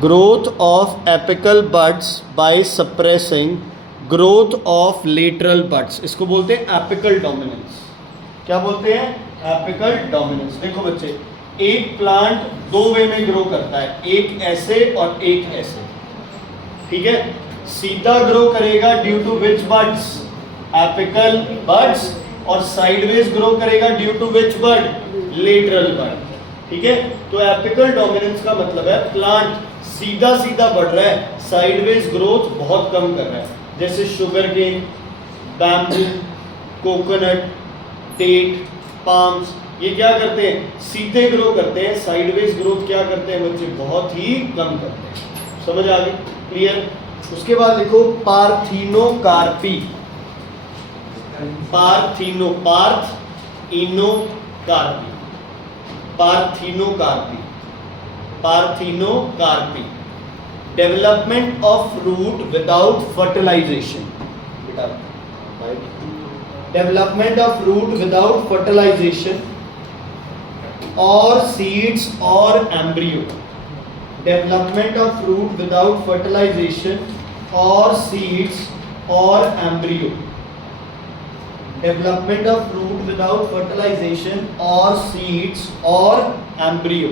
Growth of apical buds by suppressing growth of lateral buds, इसको बोलते हैं apical dominance. क्या बोलते हैं? Apical dominance. देखो बच्चे, एक प्लांट दो वे में ग्रो करता है, एक ऐसे और एक ऐसे, ठीक है। सीधा ग्रो करेगा due to which buds? Apical buds. और साइडवेज ग्रो करेगा due to which bud? Lateral bud, ठीक है। तो एपिकल डोमिनेंस का मतलब है प्लांट सीधा सीधा बढ़ रहा है, साइडवेज ग्रोथ बहुत कम कर रहा है। जैसे sugar cane, bamboo, coconut, date, palms, ये क्या करते हैं? सीधे ग्रो करते हैं, साइडवेज ग्रोथ क्या करते हैं बच्चे? बहुत ही कम करते हैं। समझ आ गई? क्लियर? उसके बाद देखो parthenocarpy, partheno, parthenocarpy, parthenocarpy, parthenocarpy, development of fruit without fertilisation. Development of fruit without fertilisation और सीड्स और embryo. Development of fruit without fertilisation और सीड्स और embryo. Development of fruit without fertilisation और seeds और embryo,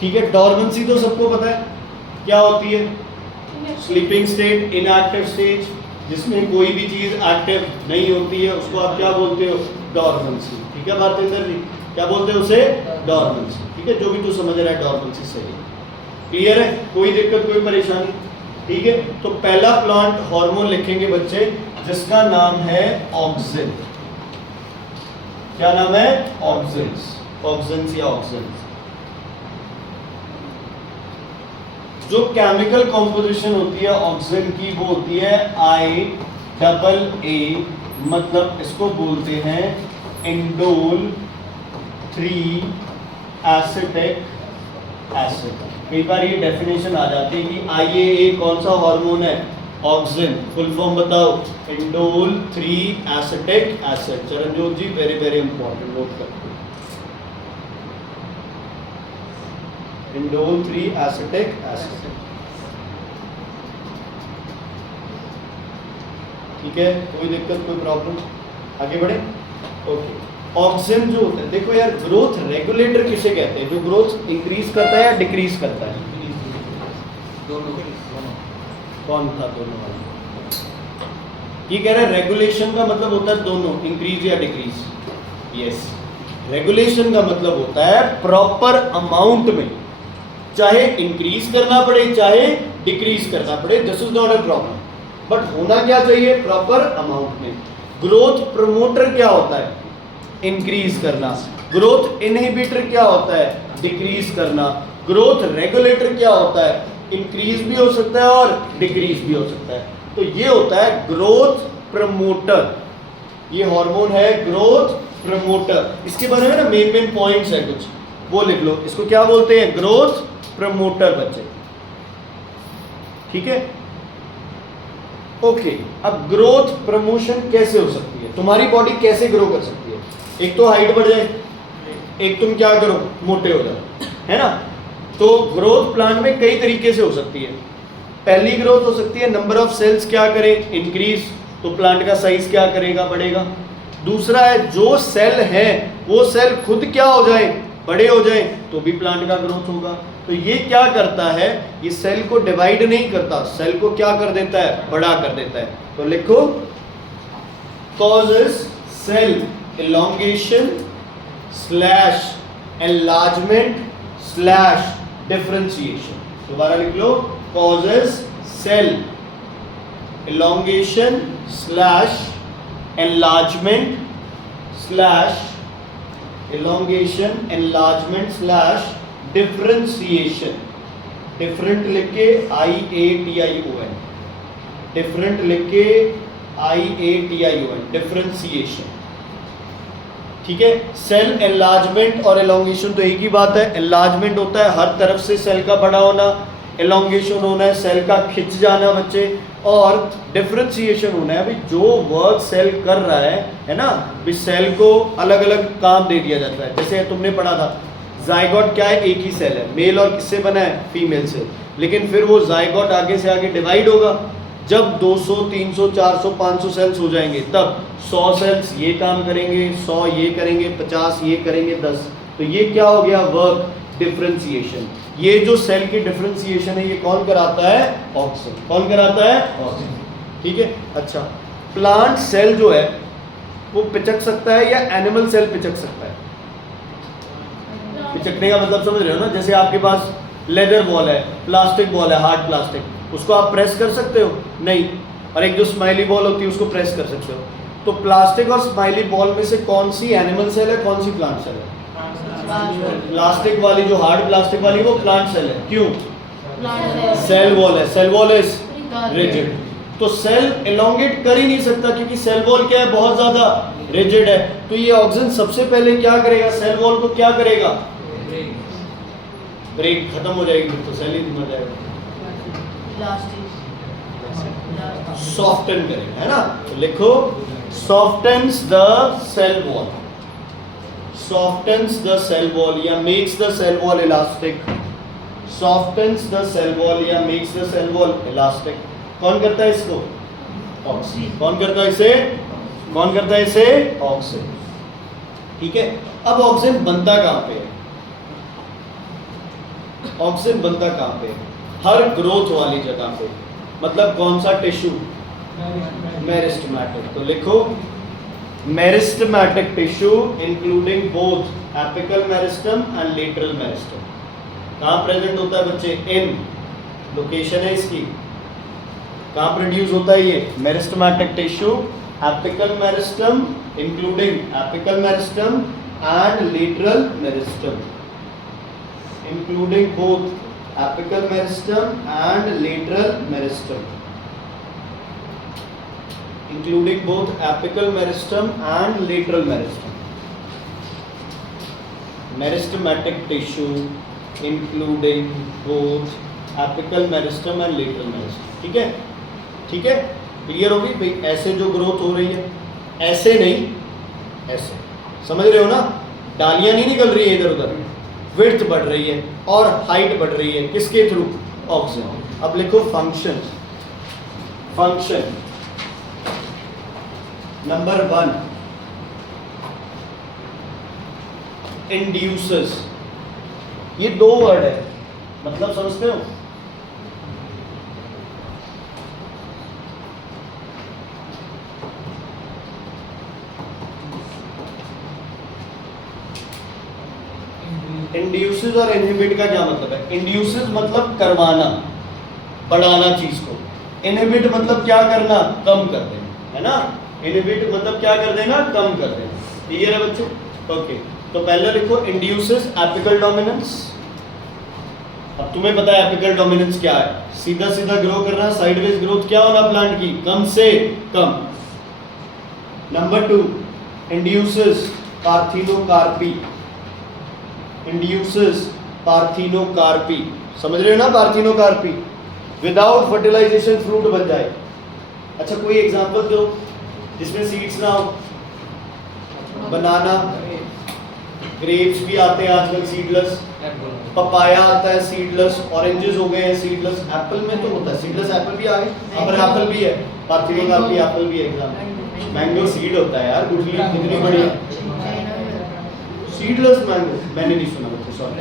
ठीक है। Dormancy तो सबको पता है क्या होती है? स्लीपिंग स्टेट, इनएक्टिव स्टेज, जिसमें कोई भी चीज एक्टिव नहीं होती है उसको आप क्या बोलते हो? डॉर्मेंसी, ठीक है भारतेंद्र जी, क्या बोलते हैं उसे? डॉर्मेंसी, ठीक है। जो भी तू समझ रहा है डॉर्मेंसी सही है। क्लियर है? कोई दिक्कत, कोई परेशानी? ठीक है। तो पहला प्लांट हार्मोन लिखेंगे बच्चे जिसका नाम है ऑक्सिन। क्या नाम है? ऑक्सिन्स, ऑक्सिन्स या ऑक्सिन्स। जो केमिकल कॉम्पोजिशन होती है ऑक्सिन की वो होती है IA, मतलब इसको बोलते हैं इंडोल 3 एसिटिक एसिड। कई बार ये डेफिनेशन आ जाती है कि IAA कौन सा हार्मोन है? ऑक्सिन। फुल फॉर्म बताओ? Indole 3 acetic acid. Charanjot ji very very important, note करते हैं। इंडोल 3 एसिटिक एसिड, ठीक है। कोई दिक्कत, कोई प्रॉब्लम? आगे बढ़े? ओके। ऑक्सिन जो होता है, देखो यार, ग्रोथ रेगुलेटर किसे कहते हैं? जो ग्रोथ इंक्रीज करता है या डिक्रीज करता है? दोनों। कौन था दोनों वाला? ये कह रहा है रेगुलेशन का मतलब होता है दोनों, इंक्रीज या डिक्रीज। यस, रेगुलेशन का मतलब होता है प्रॉपर अमाउंट में, चाहे इंक्रीज करना पड़े चाहे डिक्रीज करना पड़े, this is not a problem, but होना क्या चाहिए? प्रॉपर अमाउंट में। ग्रोथ प्रमोटर क्या होता है? इंक्रीज करना। ग्रोथ इनहिबिटर क्या होता है? डिक्रीज करना। ग्रोथ रेगुलेटर क्या होता है? इंक्रीज भी हो सकता है और डिक्रीज भी हो सकता है। तो ये होता है ग्रोथ प्रमोटर, ये हार्मोन है ग्रोथ प्रमोटर। इसके बारे में ना मेन पॉइंट्स है कुछ, वो लिख लो। इसको क्या बोलते हैं? ग्रोथ प्रमोटर बच्चे, ठीक है। ओके, अब ग्रोथ प्रमोशन कैसे हो सकती है? तुम्हारी बॉडी कैसे ग्रो कर सकती है? एक तो हाइट बढ़ जाए, एक तुम क्या करो? मोटे हो जाओ, है ना। तो ग्रोथ प्लांट में कई तरीके से हो सकती है। पहली ग्रोथ हो सकती है नंबर ऑफ सेल्स क्या करे? इंक्रीज, तो प्लांट का साइज क्या करेगा? बढ़ेगा। दूसरा है जो सेल है वो सेल खुद क्या हो जाए? बड़े हो जाए, तो भी प्लांट का ग्रोथ होगा। तो ये क्या करता है? ये सेल को डिवाइड नहीं करता, सेल को क्या कर देता है? बड़ा कर देता है। तो लिखो causes cell elongation slash enlargement slash differentiation। दोबारा लिख लो, causes cell elongation slash enlargement स्लैश elongation enlargement slash differentiation। Different लिख के IATION, डिफरेंट लिख के IATION, डिफरेंशिएशन, ठीक है। सेल एनलार्जमेंट और एलोंगेशन तो एक ही बात है। एनलार्जमेंट होता है हर तरफ से सेल का बड़ा होना, एलोंगेशन होना है सेल का खिंच जाना बच्चे, और डिफरेंशिएशन होना है अभी जो वर्क सेल कर रहा है ना, भी सेल को अलग अलग काम दे दिया जाता है। जैसे तुमने पढ़ा था जाइगोट क्या है, एक ही सेल है, मेल और किससे बना है, फीमेल से, लेकिन फिर वो जाइगोट आगे से आगे डिवाइड होगा, जब 200 300 400 500 सेल्स हो जाएंगे तब 100 सेल्स ये काम करेंगे, 100 ये करेंगे, 50 ये करेंगे, 10, तो ये क्या हो गया, वर्क डिफरेंशिएशन। ये जो सेल की डिफरेंशिएशन है ये कौन कराता है, ऑक्सिन। कौन कराता है, ऑक्सिन। ठीक है। अच्छा, प्लांट सेल जो है वो पिचक सकता है या एनिमल सेल पिचक सकता है? पिचकने का मतलब समझ रहे हो ना, जैसे आपके पास लेदर बॉल है, प्लास्टिक बॉल है, हार्ड प्लास्टिक, उसको आप प्रेस कर सकते हो? नहीं। और एक जो स्माइली बॉल होती है उसको प्रेस कर सकते हो। तो प्लास्टिक और स्माइली बॉल में से कौन सी एनिमल सेल है, कौन सी प्लांट सेल है? प्लास्टिक वाली, जो हार्ड प्लास्टिक वाली वो प्लांट सेल है। क्यों? सेल वॉल है, सेल वॉल इज रिजिड, तो सेल एलोंगेट कर ही नहीं सकता क्योंकि सेल वॉल क्या है, बहुत ज्यादा रिजिड है। तो ये ऑक्सीजन सबसे पहले क्या करेगा, सेल वॉल को क्या करेगा, ब्रेक, खत्म हो जाएगी, तो सेल ही मर जाएगा, सॉफ्टन करेगा, है ना। तो लिखो softens the cell wall, softens the cell wall या makes the cell wall elastic, softens the cell wall या makes the cell wall elastic। कौन करता है इसको, ऑक्सीजन। कौन करता है इसे, कौन करता है इसे, ऑक्सीजन। ठीक है। अब ऑक्सीजन बनता कहाँ पे है, ऑक्सीजन बनता कहाँ पे है, हर ग्रोथ वाली जगह पे, मतलब कौन सा टिश्यू, मेरिस्टेमेटिक। तो लिखो meristematic tissue including both apical meristem and lateral meristem. कहाँ प्रेजेंट होता है बच्चे, इन, लोकेशन है इसकी, कहाँ प्रोड्यूस होता है ये, meristematic tissue, apical meristem including apical meristem and lateral meristem, including both apical meristem and lateral meristem, including both apical meristem and lateral meristem, meristematic tissue including both apical meristem and lateral meristem। ठीक है, ठीक है, clear होगी भाई। ऐसे जो growth हो रही है, ऐसे नहीं, ऐसे, समझ रहे हो ना, डालियां नहीं निकल रही है इधर उधर, विड्थ बढ़ रही है और हाइट बढ़ रही है, किसके थ्रू, ऑक्सीजन। अब लिखो फंक्शन, फंक्शन नंबर 1 इंड्यूसेस। ये 2 वर्ड है, मतलब समझते हो, इंड्यूसेस और इनहिबिट का क्या मतलब है। इंड्यूसेस मतलब करवाना, बढ़ाना चीज को, इनहिबिट मतलब क्या करना, कम कर देना, है ना। इनहिबिट मतलब क्या कर देना, कम कर देना। क्लियर है बच्चे, ओके। तो पहले लिखो इंड्यूसेस एपिकल डोमिनेंस। अब तुम्हें पता है एपिकल डोमिनेंस क्या है, सीधा सीधा ग्रो करना, साइडवेज ग्रोथ क्या होना प्लांट की, कम से कम। Number 2 induces parthenocarpy, induces parthenocarpy, समझ रहे हो ना, पार्थिनोकार्पी, विदाउट फर्टिलाइजेशन फ्रूट बन जाए। अच्छा कोई एग्जांपल दो जिसमें सीड्स ना हो। बनाना, ग्रेप्स भी आते हैं आजकल सीडलेस, पपाया आता है सीडलेस, ऑरेंजेस हो गए हैं सीडलेस, एप्पल में तो होता है सीडलेस, एप्पल भी आ गए, पर एप्पल भी है, पार्थिनोकार्पी एप्पल भी है एग्जाम। मैंगो सीड होता है यार, गुठली कितनी बड़ी है, सीडलेस मैंगो मैंने नहीं सुना बच्चे, सॉरी।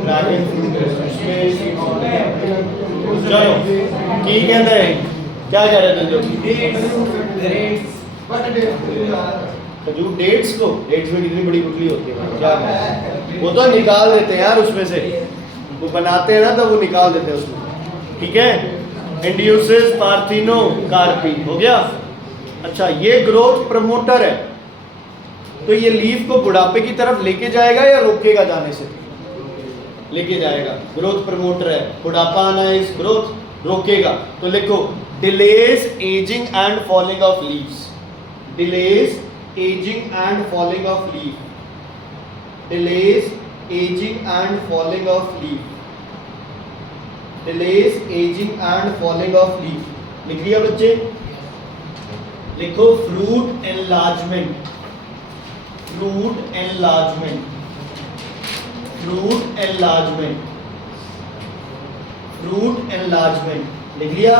ड्रैगन फ्रूट इसमें सीड्स होते हैं। चलो ठीक है, नहीं क्या कह रहे थे जो खजूर, डेट्स को, डेट्स में कितनी बड़ी गुठली होती है, क्या वो तो निकाल देते हैं यार उसमें से, वो बनाते हैं ना तो वो निकाल देते हैं उसमें। ठीक है, इंड्यूसेस पार्थिनोकार्पी हो गया। अच्छा ये ग्रोथ प्रमोटर है, तो ये लीफ को बुढ़ापे की तरफ लेके जाएगा या रोकेगा जाने से, लेके जाएगा, ग्रोथ प्रमोटर है, बुढ़ापा आना है इस ग्रोथ रोकेगा। तो लिखो delays ageing and falling of leaves, delays ageing and falling of leaf, delays ageing and falling of leaf, delays ageing and falling of leaf. लिख लिया बच्चे, लिखो fruit enlargement, fruit enlargement, fruit enlargement, fruit enlargement लिख लिया,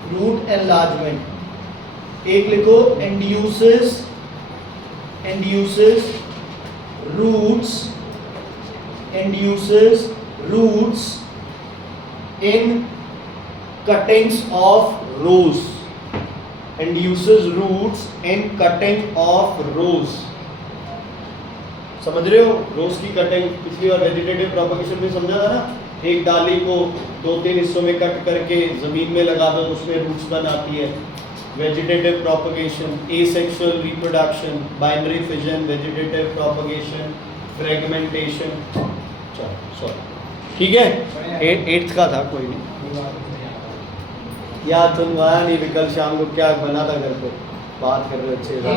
fruit enlargement. एक लिखो induces, induces roots, induces roots in cuttings of rows, induces roots in cutting of rows। समझ रहे हो? रोज की कटिंग पिछली बार वेजिटेटिव प्रोपगेशन में समझा था ना, एक डाली को 2-3 हिस्सों में कट करके जमीन में लगा दो, उसमें रूट्स बनाती है। Vegetative propagation, asexual reproduction, binary fission, vegetative propagation, fragmentation. चलो सॉरी, ठीक है, 8th का था, कोई नहीं याद सुनवाया नहीं, विकल शाम को क्या बना था घर पे, बात कर रहे अच्छे से।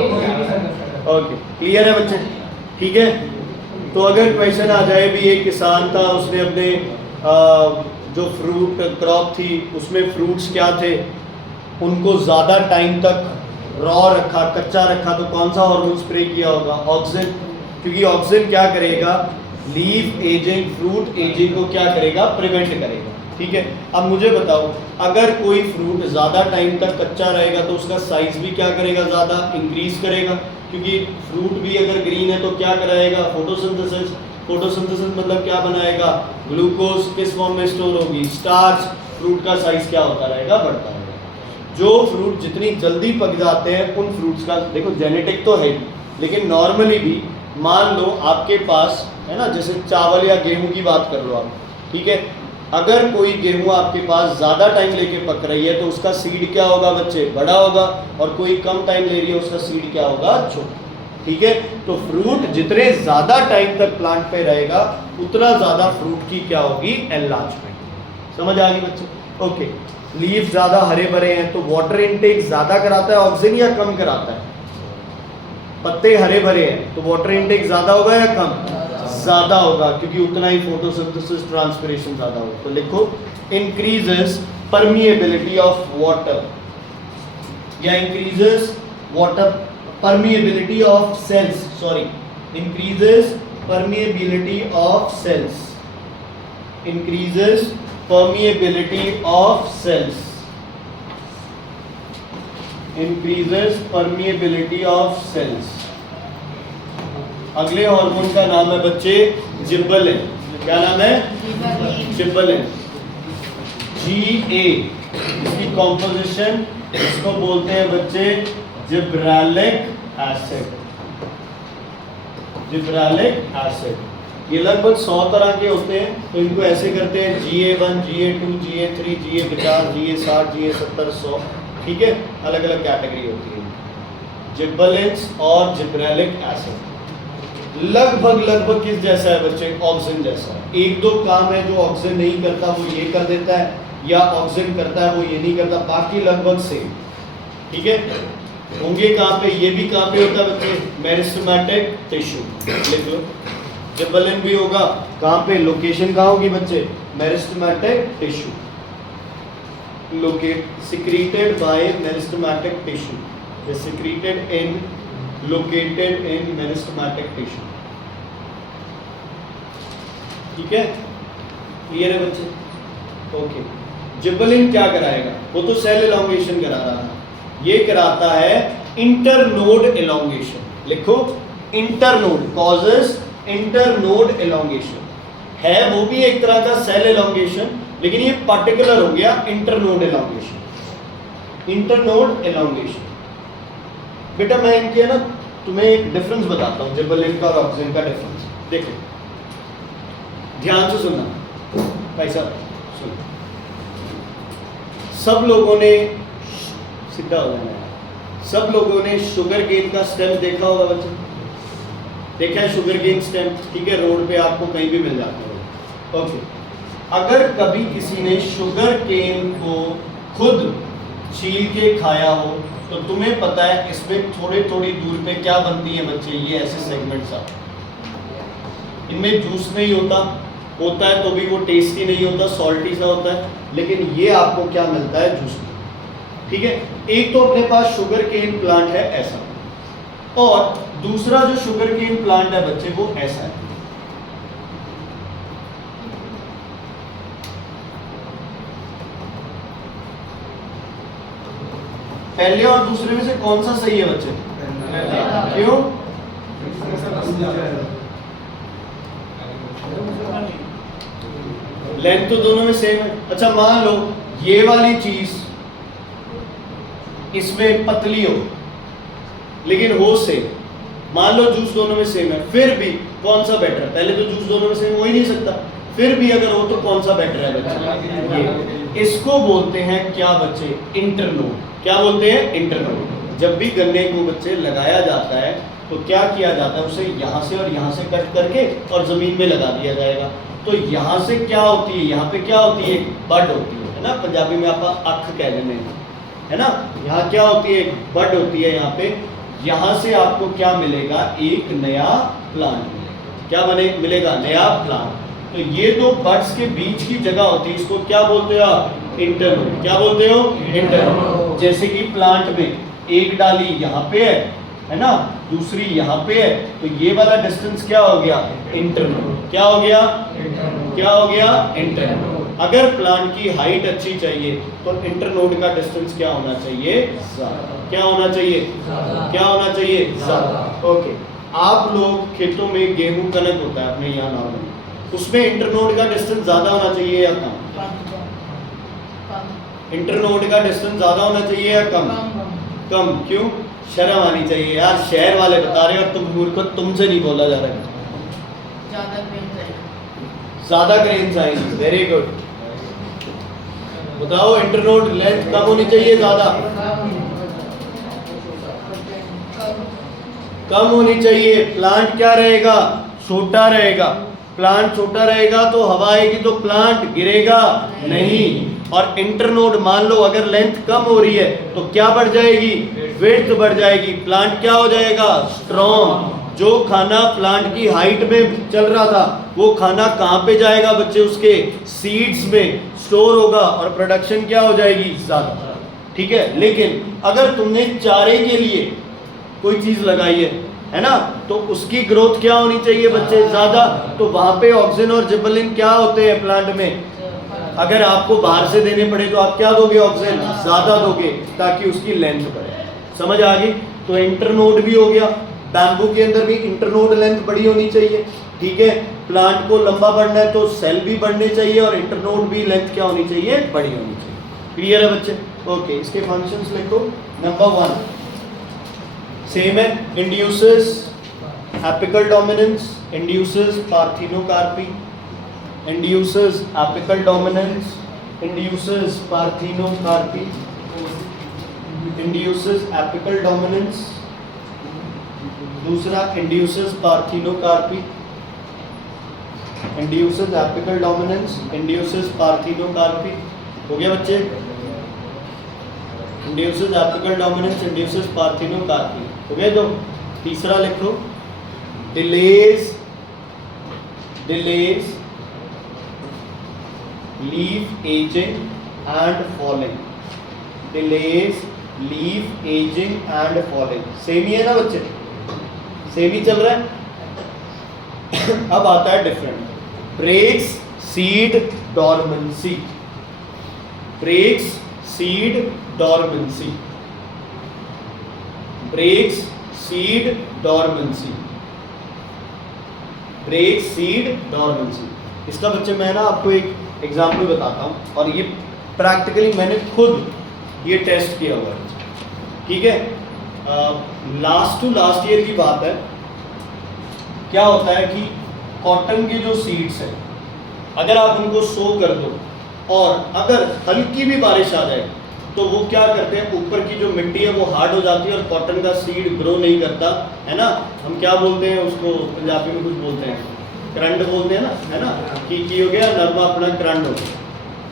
ओके, क्लियर है बच्चे? ठीक है, तो अगर क्वेश्चन आ जाए भी, एक किसान था, उसने अपने जो फ्रूट क्रॉप थी उसमें फ्रूट्स क्या थे, उनको ज़्यादा टाइम तक रॉ रखा, कच्चा रखा, तो कौन सा हार्मोन स्प्रे किया होगा? ऑक्सिन, क्योंकि ऑक्सिन क्या करेगा? लीफ एजिंग, फ्रूट एजिंग को क्या करेगा? प्रिवेंट करेगा। ठीक है, अब मुझे बताओ, अगर कोई फ्रूट ज़्यादा टाइम तक कच्चा रहेगा तो उसका साइज भी क्या करेगा? ज़्यादा इंक्रीज करेगा, क्योंकि फ्रूट भी अगर ग्रीन है तो क्या कराएगा? फोटोसिंथेसिस। फोटोसिंथेसिस मतलब क्या बनाएगा? ग्लूकोज किस फॉर्म में स्टोर होगी? स्टार्च। फ्रूट का साइज क्या होता रहेगा? बढ़ता रहेगा। जो फ्रूट जितनी जल्दी पक जाते हैं उन फ्रूट्स का, देखो जेनेटिक तो है, लेकिन नॉर्मली भी मान लो आपके पास है ना, जैसे चावल या गेहूं की बात कर लो आप, ठीक है, अगर कोई गेहूं आपके पास ज़्यादा टाइम लेके पक रही है तो उसका सीड क्या होगा बच्चे? बड़ा होगा, और कोई कम टाइम ले रही है उसका सीड क्या होगा? छोटा। ठीक है, तो फ्रूट जितने ज़्यादा टाइम तक प्लांट पे रहेगा उतना ज़्यादा फ्रूट की क्या होगी? एनलार्जमेंट। समझ आ गई बच्चे? ओके, लीफ ज़्यादा हरे भरे हैं तो वाटर इनटेक ज़्यादा कराता है ऑक्सीजन या कम कराता है? पत्ते हरे भरे हैं तो वाटर इनटेक ज़्यादा होगा या कम? ज़्यादा होगा, क्योंकि उतना ही फोटोसिंथेसिस, ट्रांसपिरेशन ज़्यादा होगा। तो लिखो इंक्रीजेस परमिएबिलिटी ऑफ वाटर, या increases water permeability of cells, sorry, increases permeability of cells, increases permeability of cells, increases permeability of cells. अगले हार्मोन का नाम है बच्चे जिब्बलिन। क्या नाम है? जिब्बलिन, GA। इसकी कॉम्पोजिशन, इसको बोलते हैं बच्चे जिब्रेलिक एसिड, जिब्रेलिक एसिड। ये लगभग 100 तरह के होते हैं, तो इनको ऐसे करते हैं GA1, GA2, GA3, GA50, GA60, GA70, 100। ठीक है, अलग अलग कैटेगरी होती है। जिब्बलिन्स और जिब्रेलिक एसिड लगभग किस जैसा है बच्चे? ऑक्सीजन जैसा। एक दो काम है जो ऑक्सीजन नहीं करता वो ये कर देता है, या ऑक्सीजन करता है वो ये नहीं करता, बाकी लगभग सेम। ठीक है, होंगे कहाँ पे? ये भी कहाँ पे होता है बच्चे? Meristematic tissue. लिख लो, जिब्बलिन भी होगा कहाँ पे? लोकेशन कहाँ होगी बच्चे? Meristematic tissue, locate, secreted by meristematic tissue, is secreted in, located in meristematic tissue। ठीक है, क्लियर है बच्चे? ओके, जिब्बलिन क्या कराएगा? वो तो सेल एलोंगेशन करा रहा है, ये कराता है इंटरनोड एलोंगेशन। लिखो इंटरनोड, कॉजेस इंटरनोड एलोंगेशन। है वो भी एक तरह का सेल एलोंगेशन, लेकिन ये पर्टिकुलर हो गया इंटरनोड एलोंगेशन। इंटरनोड एलोंगेशन बेटा मैं इनके ना तुम्हें एक डिफरेंस बताता हूँ, जिब्बलिन का और ऑक्सीजन का डिफरेंस। देखो ध्यान से सुनना भाई साहब, सुन। सब लोगों ने, सीधा हो जाना है, सब लोगों ने शुगर केन का स्टेम देखा होगा बच्चे? देखा है शुगर केन स्टेम? ठीक है, रोड पे आपको कहीं भी मिल जाता है। ओके, अगर कभी किसी ने शुगर केन को खुद छील के खाया हो तो तुम्हें पता है इसमें थोड़ी थोड़ी दूर पे क्या बनती है बच्चे? ये ऐसे सेगमेंट्स आते हैं। इनमें जूस नहीं होता है तो भी वो टेस्टी नहीं होता, सॉल्टी सा होता है, लेकिन ये आपको क्या मिलता है? जूस। ठीक है, एक तो अपने पास शुगर केन प्लांट है ऐसा, और दूसरा जो शुगर केन प्लांट है बच्चे वो ऐसा है। पहले और दूसरे में से कौन सा सही है बच्चे? क्यों? लेंथ तो दोनों में सेम है। अच्छा मान लो ये वाली चीज इसमें पतली हो लेकिन हो सेम, मान लो जूस दोनों में सेम है, फिर भी कौन सा बेटर है? पहले तो जूस दोनों में सेम हो ही नहीं सकता, फिर भी अगर हो तो कौन सा बेटर है बच्चे? ये। इसको बोलते हैं क्या बच्चे? इंटरनोड। क्या बोलते हैं? इंटरनोड। जब भी गन्ने को बच्चे लगाया जाता है तो क्या किया जाता है, उसे यहाँ से और यहाँ से कट करके और जमीन में लगा दिया जाएगा। तो यहाँ से क्या होती है, यहाँ पे क्या होती है? बड होती है ना, पंजाबी में आप अख कह देते हैं, है ना। यहाँ क्या होती है? बड होती है यहाँ पे। यहाँ से आपको क्या मिलेगा? एक नया प्लांट मिलेगा। क्या मिलेगा? नया प्लांट। तो ये दो बड्स के बीच की जगह होती है, इसको क्या बोलते हो आप? इंटरनोड। क्या बोलते हो? इंटरनोड। जैसे कि प्लांट में एक डाली यहाँ पे है ना, दूसरी यहाँ पे है, तो ये वाला डिस्टेंस क्या हो गया? इंटरनोड। क्या हो गया? क्या हो गया? इंटरनोड। अगर प्लांट की हाइट अच्छी चाहिए तो इंटरनोड का डिस्टेंस क्या होना चाहिए? ज़्यादा। क्या होना चाहिए? क्या होना चाहिए? ज़्यादा। ओके। आप लोग खेतों में गेहूं कनक होता है अपने यहाँ नॉर्मली, उसमें इंटरनोड का डिस्टेंस ज्यादा होना चाहिए या कम? इंटरनोड का डिस्टेंस ज्यादा होना चाहिए या कम? कम। क्यों? शर्म आनी चाहिए यार, शहर वाले बता रहे हो और तुम मूर्ख, तुमसे नहीं बोला जा रहा। ज्यादा ग्रेन्स आएंगे। Very good. बताओ इंटरनोड लेंथ कम होनी चाहिए ज्यादा? कम होनी चाहिए। प्लांट क्या रहेगा? छोटा रहेगा। प्लांट छोटा रहेगा तो हवा आएगी तो प्लांट गिरेगा नहीं। और इंटरनोड मान लो अगर लेंथ कम हो रही है तो क्या बढ़ जाएगी? विड्थ बढ़ जाएगी। प्लांट क्या हो जाएगा? स्ट्रॉन्ग। जो खाना प्लांट की हाइट में चल रहा था वो खाना कहाँ पे जाएगा बच्चे? उसके सीड्स में स्टोर होगा और प्रोडक्शन क्या हो जाएगी? ज्यादा। ठीक है। लेकिन अगर तुमने चारे के लिए कोई चीज लगाई है ना, तो उसकी ग्रोथ क्या होनी चाहिए बच्चे? ज्यादा। तो वहां पे ऑक्सीजन और जिबरेलिन क्या होते हैं प्लांट में? अगर आपको बाहर से देने पड़े तो आप क्या दोगे? ऑक्सीजन ज्यादा दोगे ताकि उसकी लेंथ बढ़े। समझ आ गई? तो इंटरनोड भी हो गया। बैम्बू के अंदर भी इंटरनोड लेंथ बड़ी होनी चाहिए। ठीक है। प्लांट को लंबा बढ़ना है तो सेल भी बढ़ने चाहिए और इंटरनोड भी लेंथ क्या होनी चाहिए? बड़ी होनी चाहिए। क्लियर है बच्चे? ओके। इसके फंक्शंस लिखो। नंबर 1 सेम है, induces apical dominance, induces parthenocarpy, induces apical dominance, induces parthenocarpy, induces apical dominance, दूसरा induces parthenocarpy, induces apical dominance, induces parthenocarpy. हो गया बच्चे? Induces apical dominance, induces parthenocarpy हो गया। तो तीसरा लिखो, delays leaf ageing and falling, delays leaf ageing and falling. Same ही है ना बच्चे? सेम ही चल रहा है। अब आता है different. Breaks seed dormancy, breaks seed dormancy, breaks seed dormancy, break seed dormancy. इसका बच्चे मैं ना आपको एक एग्जाम्पल बताता हूँ और ये प्रैक्टिकली मैंने खुद ये टेस्ट किया हुआ है। ठीक है। लास्ट टू लास्ट ईयर की बात है। क्या होता है कि कॉटन के जो सीड्स हैं अगर आप उनको सो कर दो और अगर हल्की भी बारिश आ जाए तो वो क्या करते हैं, ऊपर की जो मिट्टी है वो हार्ड हो जाती है और कॉटन का सीड ग्रो नहीं करता, है ना। हम क्या बोलते हैं उसको, पंजाबी में कुछ बोलते हैं, करंड बोलते हैं ना, है ना, कि हो गया नरमा अपना करंड हो गया।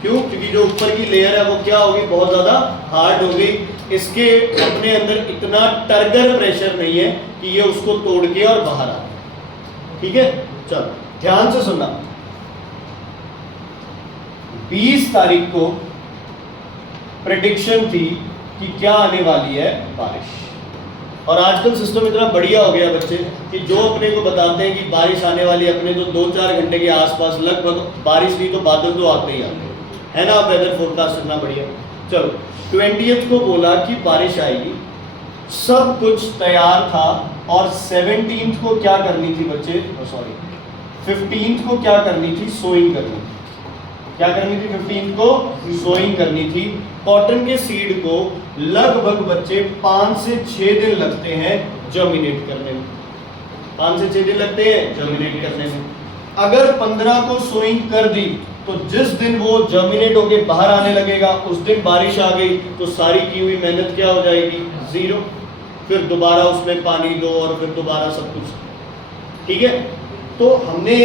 क्यों? क्योंकि जो ऊपर की लेयर है वो क्या होगी? बहुत ज़्यादा हार्ड हो गई। इसके अपने अंदर इतना टर्गर प्रेशर नहीं है कि ये उसको तोड़ के और बाहर आ जाए। ठीक है। चलो ध्यान से सुनना। 20 तारीख को प्रेडिक्शन थी कि क्या आने वाली है? बारिश। और आजकल सिस्टम इतना बढ़िया हो गया बच्चे कि जो अपने को बताते हैं कि बारिश आने वाली, अपने तो 2-4 घंटे के आसपास लगभग बारिश नहीं तो बादल तो आते ही आते हैं ना। वेदर फोरकास्ट इतना बढ़िया। चलो 20th को बोला कि बारिश आएगी, सब कुछ तैयार था। और 17th को क्या करनी थी बच्चे, सॉरी 15th को क्या करनी थी, सोइंग करनी थी। क्या करनी थी 15th को, सोइंग करनी थी। कॉटन के सीड को लगभग बच्चे 5 से 6 दिन लगते हैं जर्मिनेट करने में। 5 से 6 दिन लगते हैं जर्मिनेट करने में। अगर 15 को सोइंग कर दी तो जिस दिन वो जर्मिनेट होके बाहर आने लगेगा उस दिन बारिश आ गई तो सारी की हुई मेहनत क्या हो जाएगी, जीरो। फिर दोबारा उसमें पानी दो और फिर दोबारा सब कुछ। ठीक है, तो हमने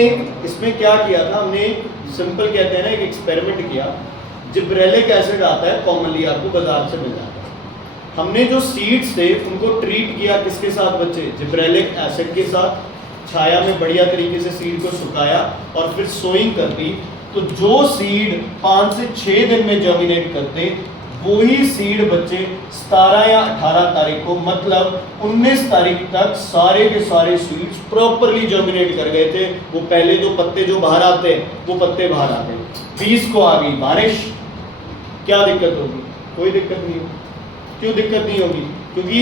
इसमें क्या किया था, हमने सिंपल कहते हैं ना एक एक्सपेरिमेंट किया। जिब्रेलिक एसिड आता है, कॉमनली आपको बाजार से मिल जाता है। हमने जो सीड्स थे उनको ट्रीट किया किसके साथ बच्चे, जिब्रेलिक एसिड के साथ। छाया में बढ़िया तरीके से सीड को सुखाया और फिर सोइंग कर दी। तो जो सीड 5 से 6 दिन में जर्मिनेट करते, वही सीड बच्चे 17 या 18 तारीख को, मतलब 19 तारीख तक सारे के सारे सीड्स प्रॉपरली जर्मिनेट कर गए थे। वो पहले दो पत्ते जो बाहर आते हैं वो पत्ते बाहर आ गए। 20 को आ गई बारिश, क्या दिक्कत होगी, कोई दिक्कत नहीं होगी। क्यों दिक्कत नहीं होगी, क्योंकि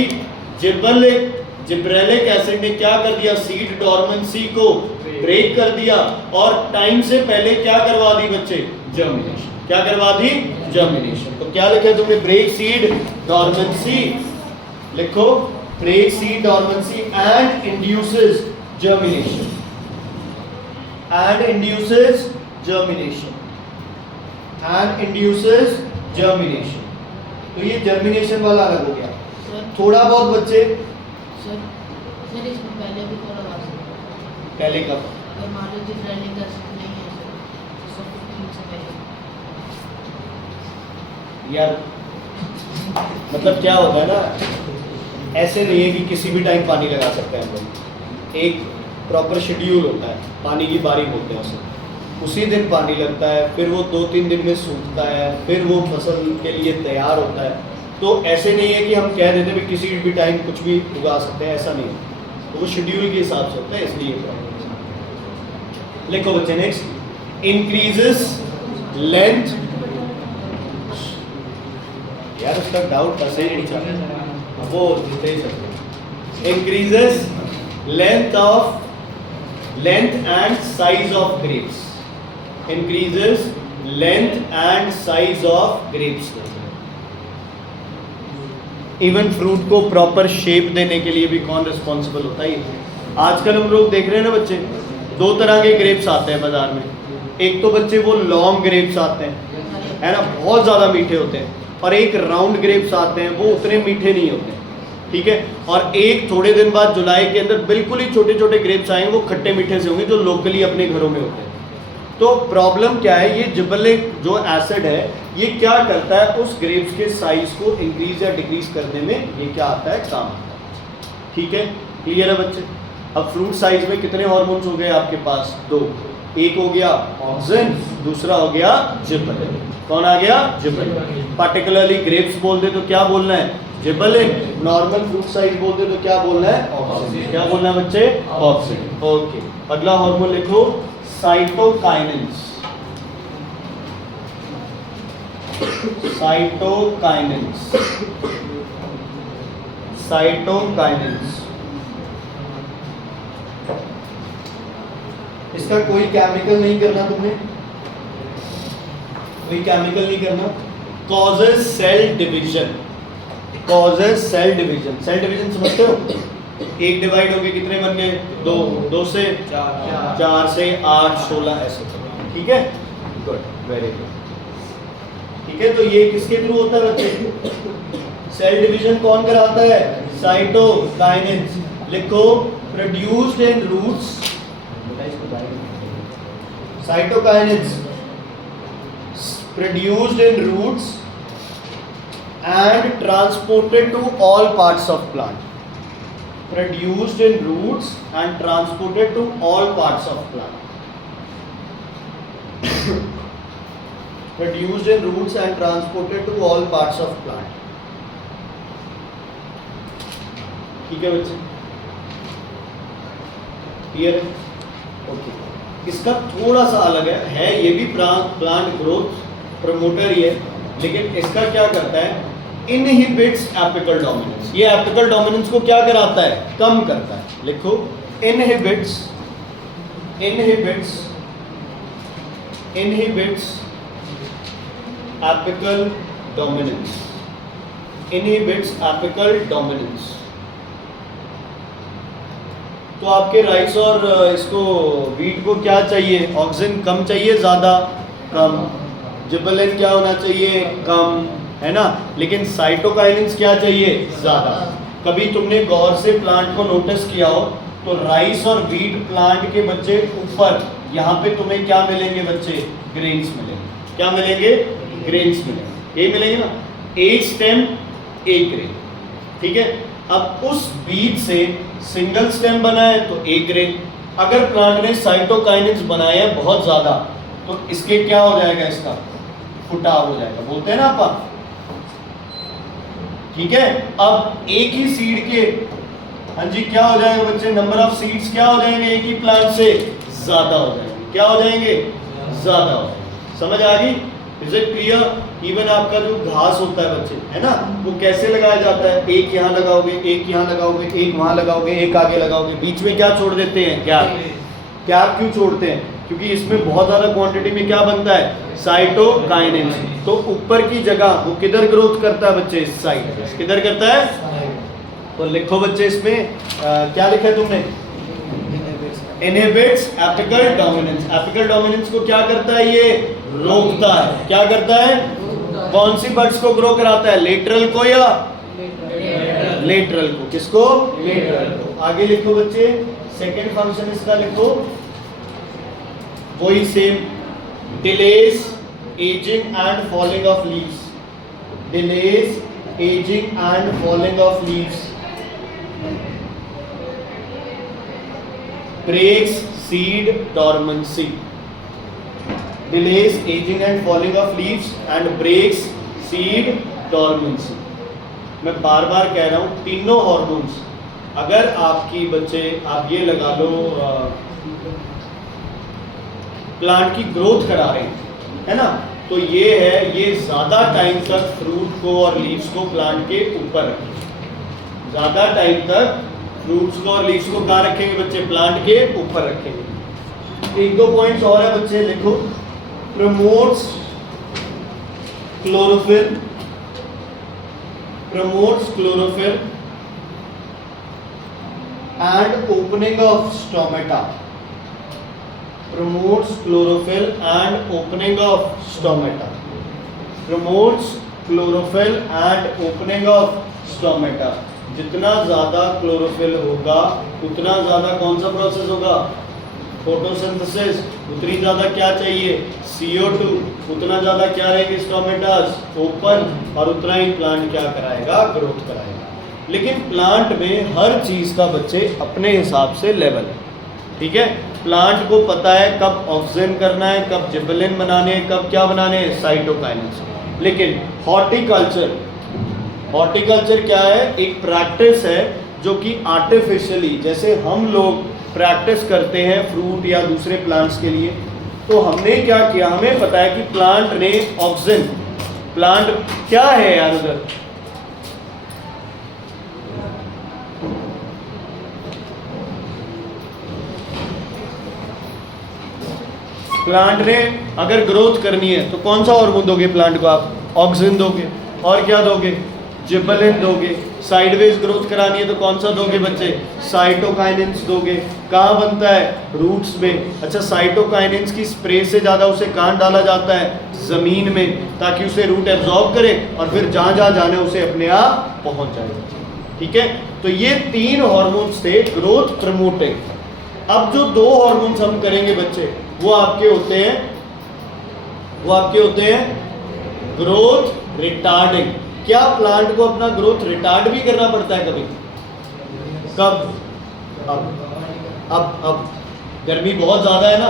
जिब्रेलिक एसिड ने क्या कर दिया, सीड डॉर्मेंसी को ब्रेक कर दिया और टाइम से पहले क्या करवा दी बच्चे, जर्मिनेशन। क्या करवा दी, जर्मिनेशन। तो क्या लिखा तुमने, ब्रेक सीड डॉर्मेंसी, लिखो break seed dormancy and induces germination, and induces germination, and induces germination. तो ये जर्मिनेशन वाला अलग हो गया। थोड़ा बहुत बच्चे सर इसमें पहले भी तो लगा सकते हैं। पहले कब, अगर मान लो जिब्रेलिक एसिड नहीं है सर, तो 15 से पहले यार, मतलब क्या होता है ना, ऐसे नहीं है कि किसी भी टाइम पानी लगा सकते हैं हम लोग। एक प्रॉपर शेड्यूल होता है, पानी की बारी बोलते हैं उसे। उसी दिन पानी लगता है, फिर वो 2-3 दिन में सूखता है, फिर वो फसल के लिए तैयार होता है। तो ऐसे नहीं है कि हम कह देते हैं किसी भी टाइम कुछ भी उगा सकते हैं, ऐसा नहीं है। तो वो शेड्यूल के हिसाब से होता है, इसलिए लिखो बच्चे नेक्स्ट, इंक्रीजेस लेंथ। यार उसका डाउट ऐसे ही नहीं चल रहा, वो जितने ही सकते। Increases length and size of grapes, increases length and size of grapes. Even fruit को प्रॉपर शेप देने के लिए भी कौन रिस्पॉन्सिबल होता है? आजकल हम लोग देख रहे हैं ना बच्चे, 2 तरह के ग्रेप्स आते हैं बाजार में। एक तो बच्चे वो लॉन्ग ग्रेप्स आते हैं, है ना, बहुत ज़्यादा मीठे होते हैं। और एक राउंड ग्रेप्स आते हैं, वो उतने मीठे नहीं होते। ठीक है, और एक थोड़े दिन बाद जुलाई के अंदर बिल्कुल ही छोटे छोटे ग्रेप्स आएंगे, वो खट्टे मीठे से होंगे, जो लोकली अपने घरों में होते हैं। तो प्रॉब्लम क्या है, ये जिब्रेलिक जो एसिड है ये क्या करता है, उस ग्रेप्स के साइज को इंक्रीज या डिक्रीज करने में ये क्या आता है, काम आता है। ठीक है, क्लियर है बच्चे? अब फ्रूट साइज में कितने हार्मोन्स हो गए आपके पास? 2। एक हो गया ऑक्सिन, दूसरा हो गया जिब्रेलिक। कौन आ गया? जिब्रेलिक। पार्टिकुलरली ग्रेप्स बोल दे तो क्या बोलना है? जिब्रेलिक। नॉर्मल फ्रूट साइज बोल दे तो क्या बोलना है? ऑक्सिन। क्या बोलना है बच्चे? ऑक्सिन। ओके, अगला हार्मोन लिखो, साइटोकाइनेंस। Cytokinins, cytokinins. इसका कोई केमिकल नहीं करना तुमने, कोई केमिकल नहीं करना। Causes cell division, causes cell division. Cell division समझते हो? एक डिवाइड हो गए कितने बन गए? 2, 2 से 4 से 8, 16 ऐसे। ठीक है, गुड, वेरी गुड। ठीक है, तो ये किसके थ्रू होता है बच्चे? सेल डिवीजन कौन कराता है? साइटोकाइनेंस। लिखो, produced in roots, cytokinins produced in roots and transported to all parts of plant. Produced in roots and transported to all parts of plant. Produced in roots and transported to all parts of plant. ठीक है बच्चे, clear है? Okay, इसका थोड़ा सा अलग है ये भी प्लांट ग्रोथ प्रमोटर ही है, लेकिन इसका क्या करता है, इनहिबिट्स एपिकल डोमिनेंस। ये एपिकल डोमिनेंस को क्या कराता है, कम करता है। लिखो, inhibits apical dominance, inhibits apical dominance. तो आपके राइस और इसको वीट को क्या चाहिए, ऑक्सीजन कम चाहिए, ज़्यादा, कम। जिबरेलिन क्या होना चाहिए, कम, है ना। लेकिन साइटोकाइनिन्स क्या चाहिए, ज़्यादा। कभी तुमने गौर से प्लांट को नोटिस किया हो तो राइस और वीट प्लांट के बच्चे ऊपर, यहाँ पे तुम्हें क्या मिलेंगे बच्चे, ग्रेन्स मिलेंगे। क्या मिलेंगे, ग्रेन्स मिलेंगे, ये मिलेंगे ना, एक स्टेम एक ग्रेन, ठीक है। अब उस बीज से सिंगल स्टेम बना है तो एक ग्रेन। अगर प्लांट ने साइटोकाइनिन्स बनाए हैं बहुत ज्यादा तो इसके क्या हो जाएगा, इसका फुटाव हो जाएगा, बोलते हैं ना आप, ठीक है। अब एक ही सीड के, हाँ जी, क्या हो जाएगा बच्चे, नंबर ऑफ सीड्स क्या हो जाएंगे, एक ही प्लांट से ज्यादा हो जाएंगे। क्या हो जाएंगे, ज्यादा हो जाएंगे। समझ आ गई, इज इट क्लियर? इवन आपका जो घास होता है बच्चे, है ना, वो कैसे लगाया जाता है, एक यहाँ लगाओगे, एक यहाँ लगाओगे, एक वहां लगाओगे, एक आगे लगाओगे, बीच में क्या छोड़ देते हैं, गैप। गैप क्यों छोड़ते हैं, क्योंकि इसमें बहुत ज्यादा क्वांटिटी में क्या बनता है, साइटोकाइनिन। तो ऊपर की जगह वो किधर ग्रोथ करता है बच्चे, इस साइड, किधर करता है। तो लिखो बच्चे इसमें क्या लिखा है तुमने, inhibits apical dominance. Apical dominance को क्या करता है, ये रोकता है। क्या करता है, कौन सी बर्ड्स को ग्रो कराता है, लेटरल को या लेटरल को, किसको, लेटरल को। आगे लिखो बच्चे, सेकंड फंक्शन इसका लिखो, वही same, delays ageing and falling of leaves, delays ageing and falling of leaves, breaks seed dormancy, delays aging and falling of leaves and breaks seed dormancy। मैं बार बार कह रहा हूँ, तीनों हार्मोन्स, अगर आपकी बच्चे आप ये लगा लो प्लांट की ग्रोथ करा रहे हैं, है ना, तो ये है, ये ज्यादा टाइम तक फ्रूट को और लीव्स को प्लांट के ऊपर रखें, ज्यादा टाइम तक फ्रूट्स को और लीव्स को कहाँ रखेंगे बच्चे, प्लांट के ऊपर रखेंगे। एक दो पॉइंट्स और है बच्चे, लिखो, promotes chlorophyll, promotes chlorophyll and opening of stomata, promotes chlorophyll and opening of stomata, promotes chlorophyll and opening of stomata. जितना ज्यादा क्लोरोफिल होगा उतना ज्यादा कौन सा प्रोसेस होगा, फोटोसिंथेसिस। उतनी ज्यादा क्या चाहिए, CO2। उतना ज्यादा क्या रहेंगे स्टोमेटास, ओपन, और उतना ही प्लांट क्या कराएगा, ग्रोथ कराएगा। लेकिन प्लांट में हर चीज का बच्चे अपने हिसाब से लेवल है, ठीक है। प्लांट को पता है कब ऑक्सीजन करना है, कब जिबरेलिन बनाने हैं, कब क्या बनाने हैं, साइटोकाइनेस। लेकिन हॉर्टिकल्चर क्या है, एक प्रैक्टिस है जो कि आर्टिफिशियली, जैसे हम लोग प्रैक्टिस करते हैं फ्रूट या दूसरे प्लांट्स के लिए, तो हमने क्या किया, हमें पता है कि प्लांट ने ऑक्सीजन, प्लांट क्या है यार उधर, प्लांट ने अगर ग्रोथ करनी है तो कौन सा हार्मोन दोगे प्लांट को, आप ऑक्सीजन दोगे, और क्या दोगे, जिबरेलिन दोगे। साइडवेज ग्रोथ करानी है तो कौन सा दोगे बच्चे, साइटोकाइनिन्स दोगे। कहाँ बनता है, रूट्स में। अच्छा, साइटोकाइनिन्स की स्प्रे से ज़्यादा उसे कहाँ डाला जाता है, ज़मीन में, ताकि उसे रूट एब्जॉर्ब करे और फिर जहाँ जहाँ जाने उसे अपने आप पहुँच जाए, ठीक है। तो ये तीन हार्मोन्स थे ग्रोथ प्रमोटिंग। अब जो दो हार्मोन्स हम करेंगे बच्चे, वो आपके होते हैं ग्रोथ रिटार्डिंग। क्या प्लांट को अपना ग्रोथ रिटार्ड भी करना पड़ता है कभी, कब, अब गर्मी बहुत ज्यादा है ना,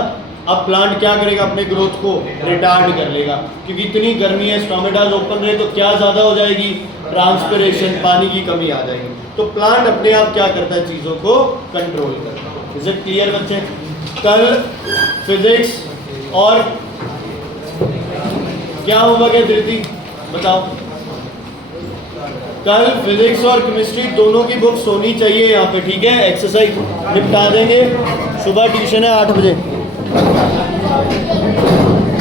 अब प्लांट क्या करेगा, अपने ग्रोथ को रिटार्ड कर लेगा, क्योंकि इतनी गर्मी है, स्टोमेटास ओपन रहे तो क्या ज्यादा हो जाएगी, ट्रांसपिरेशन, पानी की कमी आ जाएगी। तो प्लांट अपने आप क्या करता है, चीज़ों को कंट्रोल करता है। इज इट क्लियर बच्चे? कल फिजिक्स और क्या होमवर्क है धृति, बताओ? कल फिजिक्स और केमिस्ट्री दोनों की बुक्स होनी चाहिए यहाँ पे, ठीक है? एक्सरसाइज निपटा देंगे, सुबह ट्यूशन है 8 बजे।